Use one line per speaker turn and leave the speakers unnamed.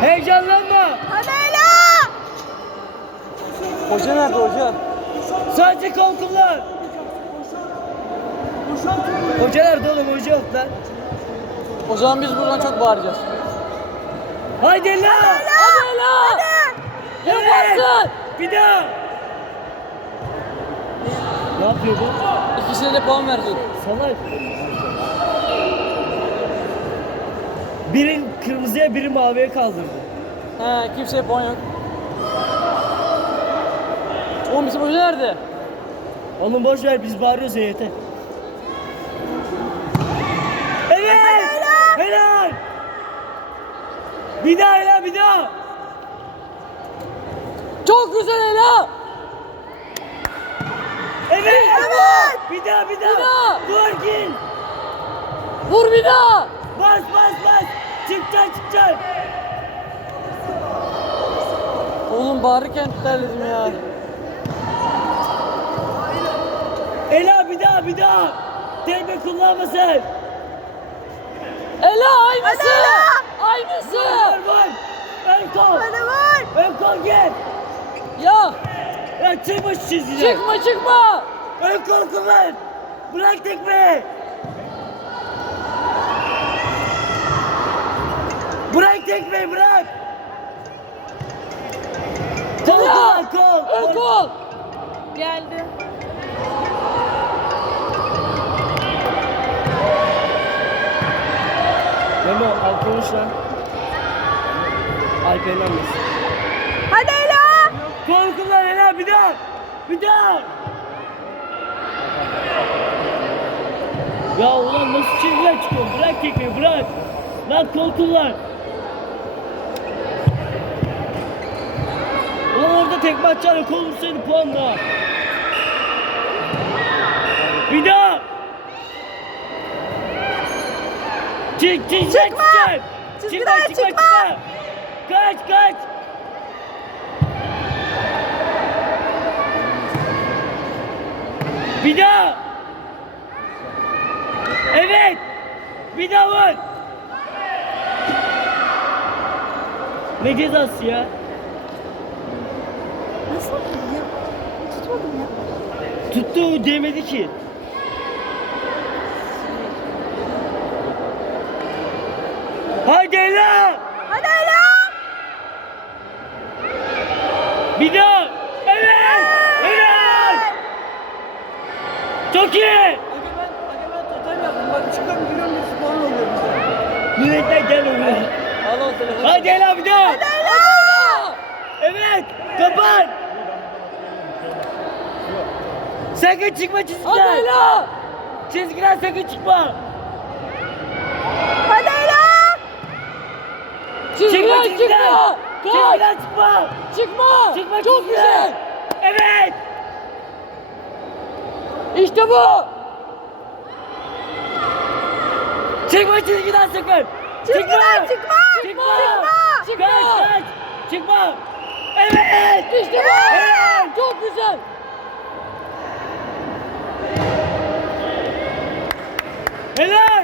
Heyecanlanma.
Hadi Ela.
Hoca nerede hoca?
Sadece kol kullan. Hoca nerede oğlum? Hoca yok lan.
O zaman biz buradan çok bağıracağız.
Haydi Ela.
Hadi Ela! Yaparsın!
Bir daha. Ne yapıyor bu?
İkisine de puan verdik.
Salak. Biri kırmızıya biri maviye kaldırdı.
He, kimseye puan yok. Oğlum bizim hoca nerede?
Oğlum boş ver, biz bağırıyoruz ya, yeter. Evet! Helal! Bir daha Ela, bir daha!
Çok güzel Ela!
Evet!
Evet!
Bir daha, bir
Bir daha!
Vur gel!
Vur bir daha!
Bas, bas, bas! Çıkacaksın, çıkacaksın!
Oğlum bağırırken terledim ya.
Ela bir daha, bir daha! Tekme kullanma sen!
Ela aynısı!
Hadi Ela!
Aynısı!
Vur, vur! Ön kol!
Hadi vur.
Ön kol gel!
Ya!
Ya çıkma şu çizgiden!
Çıkma çıkma!
Ön kol kullan! Bırak tekmeyi! Bırak tekmeyi, bırak! Kol
Ela!
kullan, kol!
Ön kol!
Geldi.
Memo, al konuş lan. Alper'in annesi.
Hadi Ela.
Kol kullan Ela, bir daha! Bir daha! Ya ulan nasıl çizgiler çıkıyor? Bırak tekmeyi, bırak! Lan kol kullan! Ulan orada tekme atacağına kol vursaydı puan daha. Bir daha! Çık, çık, çık,
Çıkma!
çık!
Çizgiden çıkma!
Kaç, kaç! Bir daha! Evet! Bir daha vur! Ne cezası ya?
Nasıl ya? Tutmadım ya.
Tuttu, değmedi ki. Haydi Ela!
Hadi Ela.
Bir daha! Evet! Helal! Çok iyi!
Aga ben total yaptım. Bak çıkıyorum giriyorum bir puan oluyor bize.
Yönetmen gel oraya.
Al o telefonu.
Haydi Ela bir daha!
Hadi Ela.
Evet! Kapat! Sakın çıkma
Hadi
çizgiden!
Ela!
Çizgiden sakın çıkma!
Hadi Ela.
Çizgiden
çizgiden!
çıkma! Kaç!
Çizgiden çıkma!
Çıkma!
Çıkma
Çok
çizgiden!
güzel!
Evet!
İşte bu!
Çıkma çizgiden sakın!
Çizgiden çıkma.
Çıkma!
Çıkma!
Kaç, kaç! Çıkma! Evet!
İşte bu!
Evet!
Çok güzel!
Helal!